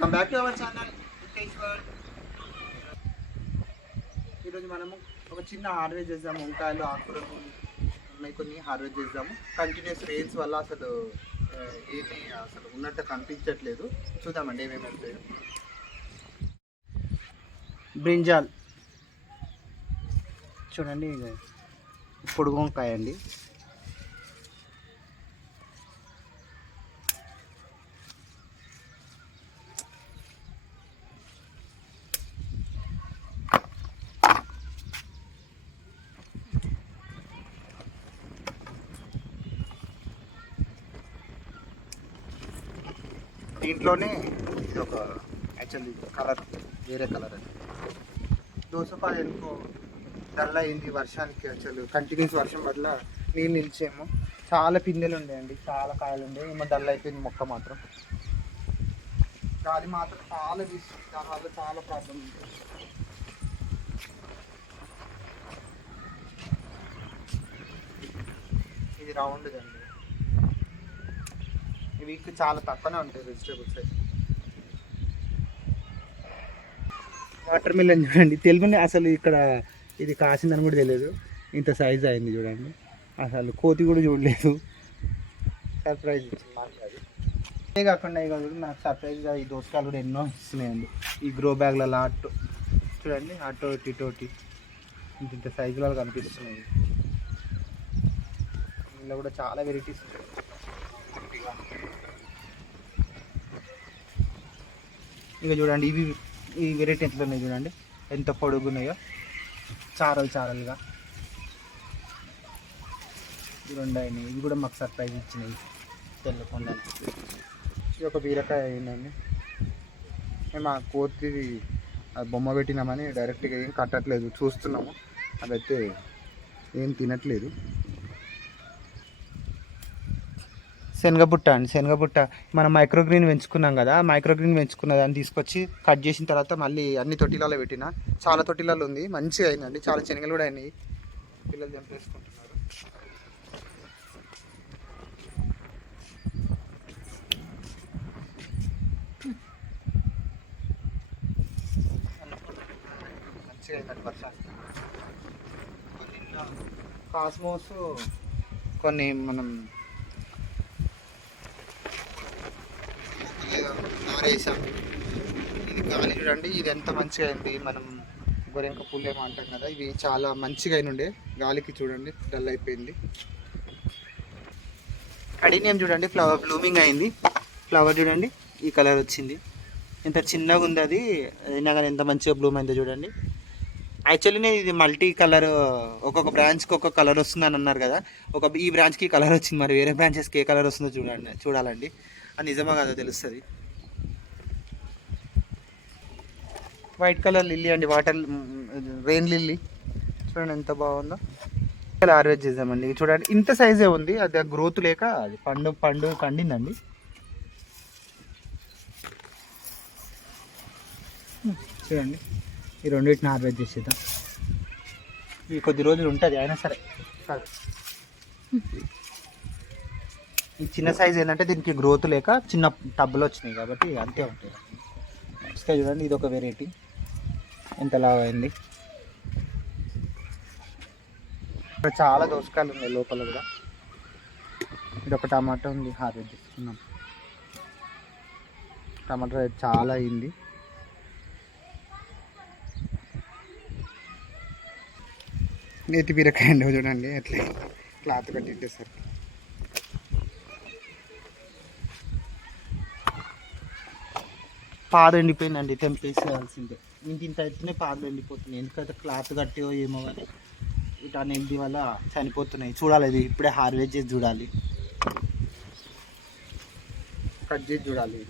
Come back to our channel. ఈరోజు మనము ఒక చిన్న హార్వెస్ట్ చేద్దాము. వంకాయలు, ఆకుకూరలు ఉన్నాయి, కొన్ని హార్వెస్ట్ చేద్దాము. కంటిన్యూస్ రెయిన్స్ వల్ల అసలు ఏమీ అసలు ఉన్నట్టు కనిపించట్లేదు. చూద్దామండి ఏమేమి వస్తాయో. బ్రింజాల్ చూడండి, పొడుగు వంకాయ అండి. దీంట్లోనే ఇది ఒక యాక్చువల్లీ కలర్, వేరే కలర్ అండి. దోసకాయ ఎందుకో డల్ అయింది వర్షానికి. అసలు కంటిన్యూస్ వర్షం వల్ల నీళ్ళు నిలిచేమో. చాలా పిందెలు ఉండేయండి, చాలా కాయలు ఉండే. ఏమో డల్ అయిపోయింది మొక్క మాత్రం. గాలి మాత్రం చాలా తీస్తుంది, దానివల్ల చాలా ప్రాబ్లం ఉంటుంది. ఇది రౌండ్ అండి. ఈ వీక్ చాలా తక్కువనే ఉంటాయి వెజిటేబుల్స్. వాటర్ మిలన్ చూడండి, తెలుగుని అసలు ఇక్కడ ఇది కాసిందని కూడా తెలియదు. ఇంత సైజ్ అయింది చూడండి. అసలు కోతి కూడా చూడలేదు. సర్ప్రైజ్ ఇచ్చింది మాకు అది. ఇదే కాకుండా ఇక మనకు సర్ప్రైజ్గా ఈ దోసకాయలు కూడా ఎన్నో ఇస్తున్నాయండి. ఈ గ్రో బ్యాగ్లలో అటు చూడండి, అటో ఇటోటి ఇంత సైజులలో కనిపిస్తున్నాయి. ఇందులో కూడా చాలా వెరైటీస్ ఉంటాయి. ఇక చూడండి, ఇవి ఈ వెరైటీ ఎట్లా ఉన్నాయి చూడండి, ఎంత పొడుగున్నాయో, చారలు చారలుగా. ఇవి రెండు అయినాయి. ఇవి కూడా మాకు సర్ప్రైజ్ ఇచ్చినాయి తెల్లకుండా. ఇది ఒక బీరకాయ అయిందండి. మేము ఆ కోతి అది బొమ్మ పెట్టినామని డైరెక్ట్గా ఏం కట్టట్లేదు, చూస్తున్నాము. అదైతే ఏం తినట్లేదు. శనగబుట్ట అండి, శనగబుట్ట మనం మైక్రోగ్రీన్ పెంచుకున్నాం కదా. మైక్రోగ్రీన్ పెంచుకున్న దాన్ని తీసుకొచ్చి కట్ చేసిన తర్వాత మళ్ళీ అన్ని తొట్టిలలో పెట్టిన. చాలా తొట్టిలలో ఉంది, మంచిగా అయిందండి. చాలా శనగలు కూడా అయినాయి. పిల్లలు చంపేసుకుంటున్నారు. మంచిగా అయిందండి వర్షాలు. కాస్మోస్ కొన్ని మనం నారేసాం. ఇది గాలి చూడండి, ఇది ఎంత మంచిగా అయింది. మనం గొరెంక పుల్లేమో అంటాం కదా, ఇవి చాలా మంచిగా అయినుండే. గాలికి చూడండి డల్ అయిపోయింది. అడినియం చూడండి, ఫ్లవర్ బ్లూమింగ్ అయింది. ఫ్లవర్ చూడండి ఈ కలర్ వచ్చింది. ఎంత చిన్నగా ఉంది అది, అయినా కానీ ఎంత మంచిగా బ్లూమ్ అయిందో చూడండి. యాక్చువల్లీ నేను ఇది మల్టీ కలర్, ఒక్కొక్క బ్రాంచ్కి ఒక్కొక్క కలర్ వస్తుందని అన్నారు కదా. ఈ బ్రాంచ్కి కలర్ వచ్చింది, మరి వేరే బ్రాంచెస్కి ఏ కలర్ వస్తుందో చూడాలండి. అది నిజమా కదా తెలుస్తుంది. వైట్ కలర్ లిల్లీ అండి, వాటర్ రెయిన్ లిల్లీ చూడండి ఎంత బాగుందో. హార్వెస్ట్ చేద్దామండి. చూడండి ఇంత సైజే ఉంది, అది గ్రోత్ లేక అది పండిందండి. చూడండి ఈ రెండింటిని హార్వెస్ట్ చేసేద్దాం. ఇవి కొద్ది రోజులు ఉంటుంది అయినా సరే. ఈ చిన్న సైజ్ ఏంటంటే దీనికి గ్రోత్ లేక చిన్న టబ్బులు వచ్చినాయి కాబట్టి అంతే ఉంటాయి. నెక్స్ట్ చూడండి, ఇది ఒక వెరైటీ ఎంత లావు అయింది. ఇక్కడ చాలా దోసకాయలు ఉన్నాయి లోపల కూడా. ఇది ఒక టమాటా ఉంది, హార్వెస్ట్ చేసుకున్నాం. టమాటా రేట్ చాలా అయింది. నేతి బీరకాయ అండి చూడండి, అట్లే క్లాత్ కట్టింటేసరికి పాదు ఎండిపోయిందండి, తెంపేసేయాల్సిందే. ఇంత అయితేనే పాదులు ఎండిపోతున్నాయి. ఎందుకంటే క్లాత్ కట్టేవో ఏమో కానీ వీటి ఎండి వల్ల చనిపోతున్నాయి. చూడాలి, ఇది ఇప్పుడే హార్వెస్ట్ చేసి చూడాలి, కట్ చేసి చూడాలి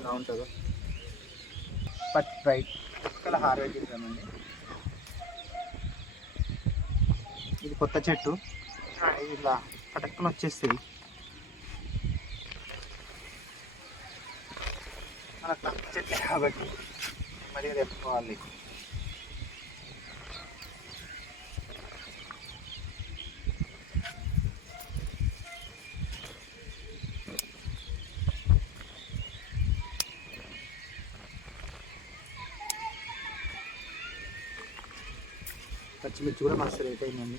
ఎలా ఉంటుందో. రైట్ ఇలా హార్వెస్ట్ చేద్దామండి. ఇది కొత్త చెట్టు, ఇలా పటక్కున వచ్చేస్తుంది. మనకు తక్కువ చెట్లే కాబట్టి మరి తెప్పుకోవాలి. పచ్చిమిర్చి కూడా మస్తు రేట్ అయిందండి.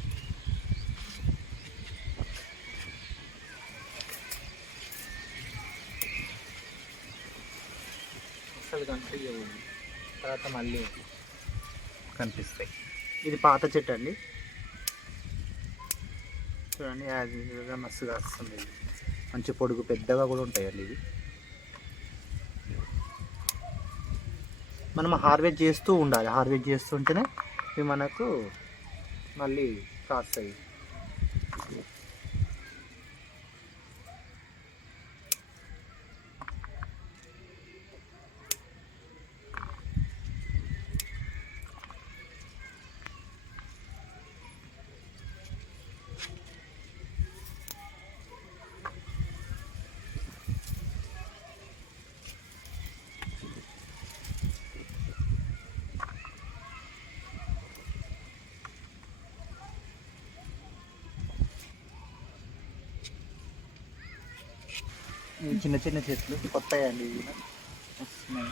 అసలు కనిపించవు, తర్వాత మళ్ళీ కనిపిస్తాయి. ఇది పాత చెట్టు అండి, చూడండి యాజ్ యూజువల్గా మస్తుగా వస్తుంది. మంచి పొడుగు పెద్దగా కూడా ఉంటాయండి ఇవి. మనం హార్వెస్ట్ చేస్తూ ఉండాలి, హార్వెస్ట్ చేస్తుంటేనే ఇవి మనకు మళ్ళీ కాస్తాయి. చిన్న చిన్న చెట్లు కొత్తవి అండి ఇవి వస్తున్నాయి.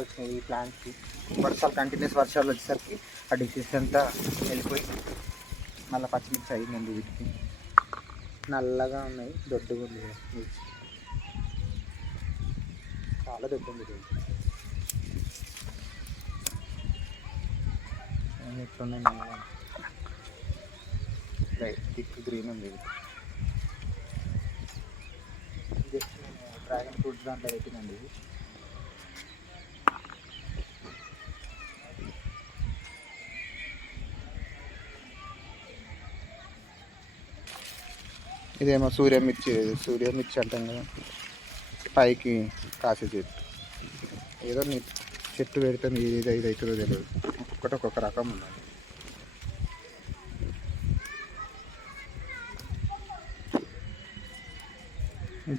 వచ్చినాయి ఈ ప్లాంట్కి. వర్షాలు కంటిన్యూస్ వర్షాలు వచ్చేసరికి ఆ డిసీజ్ అంతా వెళ్ళిపోయి మళ్ళీ పచ్చిమిర్చి అయిందండి. వీటికి నల్లగా ఉన్నాయి, దొడ్డుగా ఉంది మిర్చి, చాలా దొడ్డు ఉంది. ఎట్లున్నాయి థిక్ గ్రీన్ ఉంది. జస్ట్ నేను డ్రాగన్ ఫ్రూట్స్ దాంట్లో పెట్టినండి ఇది. ఇదేమో సూర్యమిర్చి అంటాం కదా, పైకి కాసే చెట్టు. ఏదో నీ చెట్టు పెడితే ఇది అవుతుందో తెలియదు, ఒక్కొక్క రకం ఉన్నది.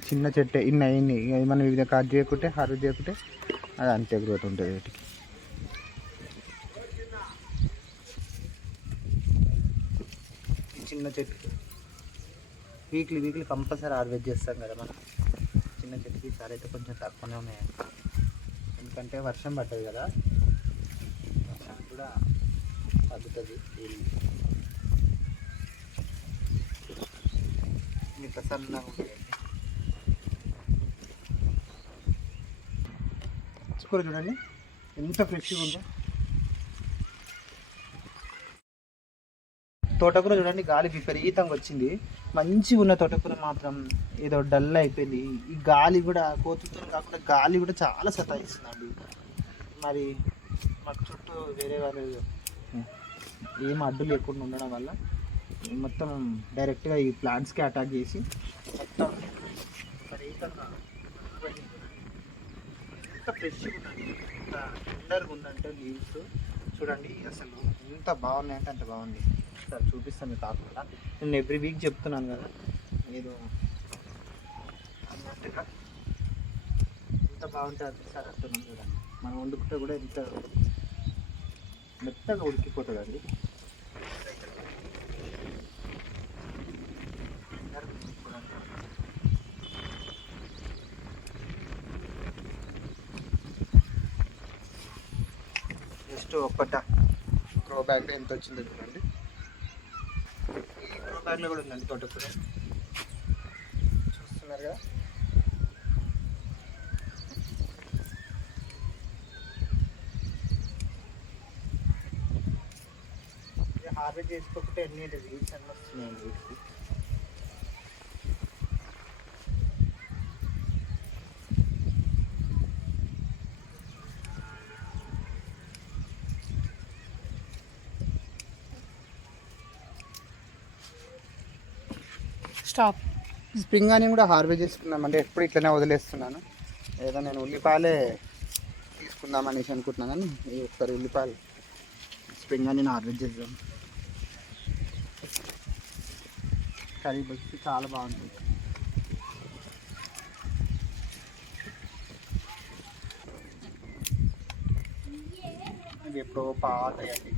చిన్న చెట్టే ఇన్ని అయింది, మనం ఇది కట్ చేయకుంటే హార్వెస్ట్ చేయకుంటే అది అంతే గ్రోత్ ఉంటుంది వీటికి. చిన్న చెట్టు వీక్లీ కంపల్సరీ హార్వెస్ట్ చేస్తాం కదా మనం. చిన్న చెట్టుకి ఈసారి అయితే కొంచెం తక్కువనే ఉన్నాయండి, ఎందుకంటే వర్షం పడ్డది కదా, వర్షం కూడా తగ్గుతుంది. ఇంత సన్నగా ఉంటాయండి. కూర చూడండి ఎంత ఫ్రెష్గా ఉందో. తోటకూర చూడండి, గాలి విపరీతంగా వచ్చింది. మంచిగా ఉన్న తోటకూర మాత్రం ఏదో డల్ అయిపోయింది. ఈ గాలి కూడా కోతుతో కాకుండా గాలి కూడా చాలా సతాయిస్తుందండి. మరి మాకు చుట్టూ వేరే వాళ్ళు ఏం అడ్డు లేకుండా ఉండడం వల్ల మొత్తం డైరెక్ట్గా ఈ ప్లాంట్స్కి అటాక్ చేసి మొత్తం విపరీతంగా ఎంత ఫ్రెష్గా ఉందండి, ఎంత టెండర్గా ఉందంటే లీవ్స్ చూడండి. అసలు ఎంత బాగున్నాయంటే అంత బాగుంది. సార్ చూపిస్తాను కాకుండా, నేను ఎవ్రీ వీక్ చెప్తున్నాను కదా, మీరు అన్నట్టుగా ఎంత బాగుంటుంది సార్ అంటున్నాను చూడండి. మనం వండుకుంటే కూడా ఎంత మెత్తగా ఉడికిపోతుంది అండి. జస్ట్ ఒక్కట గ్రో బ్యాగ్లో ఎంత వచ్చిందో చూడండి. ఈ గ్రో బ్యాగ్లో కూడా ఉందండి తోటకూర, చూస్తున్నారు కదా. ఇది హార్వెస్ట్ చేసుకోకపోతే ఎన్ని వీక్స్ అన్నీ వస్తున్నాయండి వీటికి. స్టాప్. స్ప్రింగ్ అని కూడా హార్వెస్ట్ చేసుకున్నాం అంటే ఎప్పుడు ఇట్లనే వదిలేస్తున్నాను. ఏదో నేను ఉల్లిపాయలే తీసుకుందాం అనేసి అనుకుంటున్నాను, కానీ ఈ ఒకసారి ఉల్లిపాయలు స్ప్రింగ్ అని హార్వెస్ట్ చేద్దాం. కర్రీ వచ్చి చాలా బాగుంటుంది. ఇది ఎప్పుడో పాతయండి.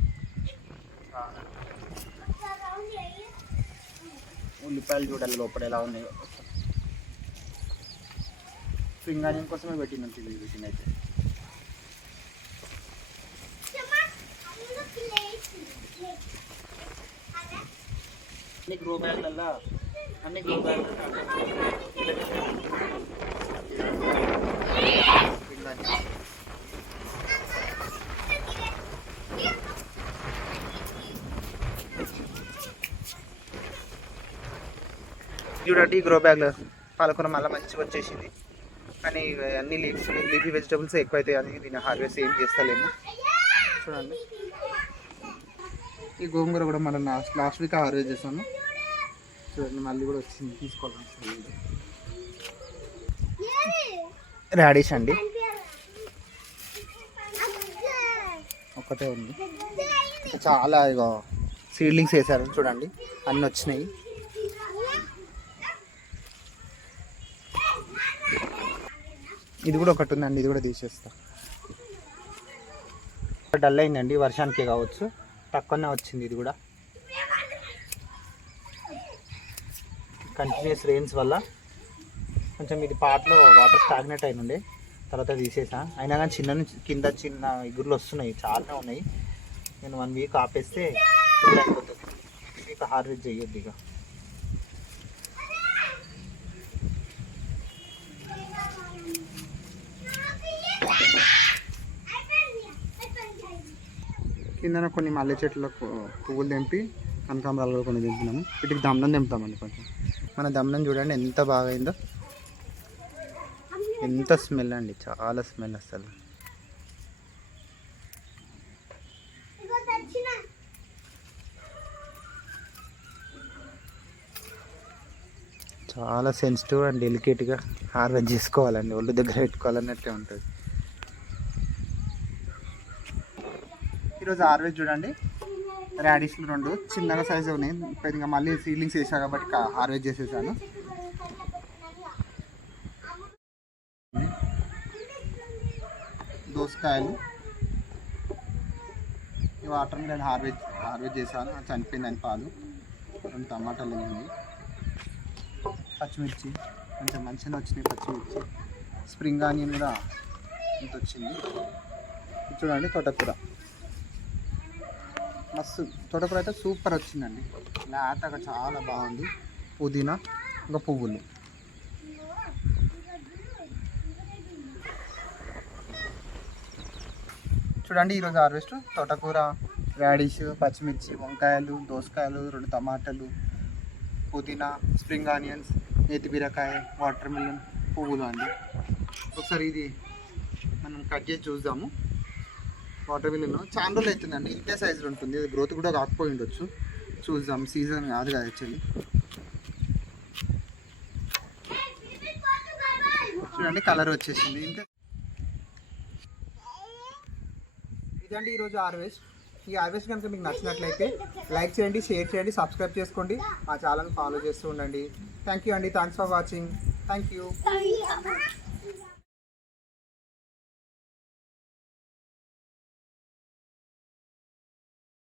ఉల్లిపాయలు చూడాలి లోపల ఎలా ఉన్నాయో. స్ప్రింగ్ ఆనియన్ కోసమే పెట్టినట్టు వీటిని అయితే. అన్ని గ్రో బ్యాగ్లల్లో చూడండి గ్రో బ్యాగ్లో పాలకూర మళ్ళీ మంచిగా వచ్చేసింది. కానీ అన్ని లీఫీ వెజిటబుల్స్ ఎక్కువైతే అని దీన్ని హార్వెస్ట్ ఏం చేస్తలేము. చూడండి ఈ గోంగూర కూడా మనం లాస్ట్ వీక్ హార్వెస్ట్ చేసాము. చూడండి మళ్ళీ కూడా వచ్చింది, తీసుకోవాలి. రాడిష్ అండి ఒకటే ఉంది. చాలా ఇక సీడ్లింగ్స్ వేసారు చూడండి, అన్నీ వచ్చినాయి. ఇది కూడా ఒకటి ఉందండి, ఇది కూడా తీసేస్తా. డల్ అయిందండి, వర్షానికే కావచ్చు, తక్కువనే వచ్చింది. ఇది కూడా కంటిన్యూస్ రెయిన్స్ వల్ల కొంచెం ఇది పాటలో వాటర్ స్టాగ్నెట్ అయినుండే, తర్వాత తీసేసా. అయినా కానీ కింద చిన్న ఇగుర్లు వస్తున్నాయి, చాలా ఉన్నాయి. నేను 1 వీక్ ఆపేస్తే ఫుల్ అయిపోతుంది. ఇక హార్వెస్ట్ చేయొద్దు. ఇక కిందన కొన్ని మల్లె చెట్ల పువ్వులు తెంపి కనకాంబరాలు కూడా కొన్ని తెంపినాము. వీటికి దమ్నం తెంపుతామండి కొంచెం. మన దమ్నం చూడండి ఎంత బాగా అయిందో, ఎంత స్మెల్ అండి, చాలా స్మెల్ అసలు. చాలా సెన్సిటివ్ అండ్ డెలికేట్గా హార్వెస్ట్ చేసుకోవాలండి, ఒళ్ళు దగ్గర పెట్టుకోవాలన్నట్టే ఉంటుంది. ఈరోజు హార్వెస్ట్ చూడండి, రాడిష్లు 2 చిన్నగా సైజు ఉన్నాయి. ఇంకా మళ్ళీ సీడ్లింగ్స్ వేసా కాబట్టి హార్వెస్ట్ చేసేసాను. దోసకాయలు, ఈ వాటర్ నేను హార్వెస్ట్ చేశాను, చనిపోయిందని పాలు. 2 టమాటాలు ఉన్నాయి, పచ్చిమిర్చి కొంచెం మంచిగా వచ్చినాయి. పచ్చిమిర్చి, స్ప్రింగ్ ఆనియన్ కూడా ఇంత వచ్చింది. చూడండి తోటకూర మస్తు, తోటకూర అయితే సూపర్ వచ్చిందండి, లేతగా చాలా బాగుంది. పుదీనా ఇంకా పువ్వులు. చూడండి ఈరోజు హార్వెస్ట్ తోటకూర, రాడిష్, పచ్చిమిర్చి, వంకాయలు, దోసకాయలు, 2 టమాటాలు, పుదీనా, స్ప్రింగ్ ఆనియన్స్, నేతి బీరకాయ, వాటర్ మిలన్, పువ్వులు అండి. ఒకసారి ఇది మనం కట్ చేసి చూద్దాము. వాటర్ మిలన్ చాలా రోజులు అవుతుందండి, ఇంతే సైజులో ఉంటుంది. గ్రోత్ కూడా కాకపోయి ఉండొచ్చు, చూద్దాం. సీజన్ కాదు కదా యాక్చువల్లీ. చూడండి కలర్ వచ్చేసింది. ఇంతే ఇదండి ఈరోజు హార్వెస్ట్. ఈ హార్వెస్ట్ కనుక మీకు నచ్చినట్లయితే లైక్ చేయండి, షేర్ చేయండి, సబ్స్క్రైబ్ చేసుకోండి, మా ఛానల్ ఫాలో చేస్తూ ఉండండి. థ్యాంక్ యూ అండి, thanks for watching. Thank you.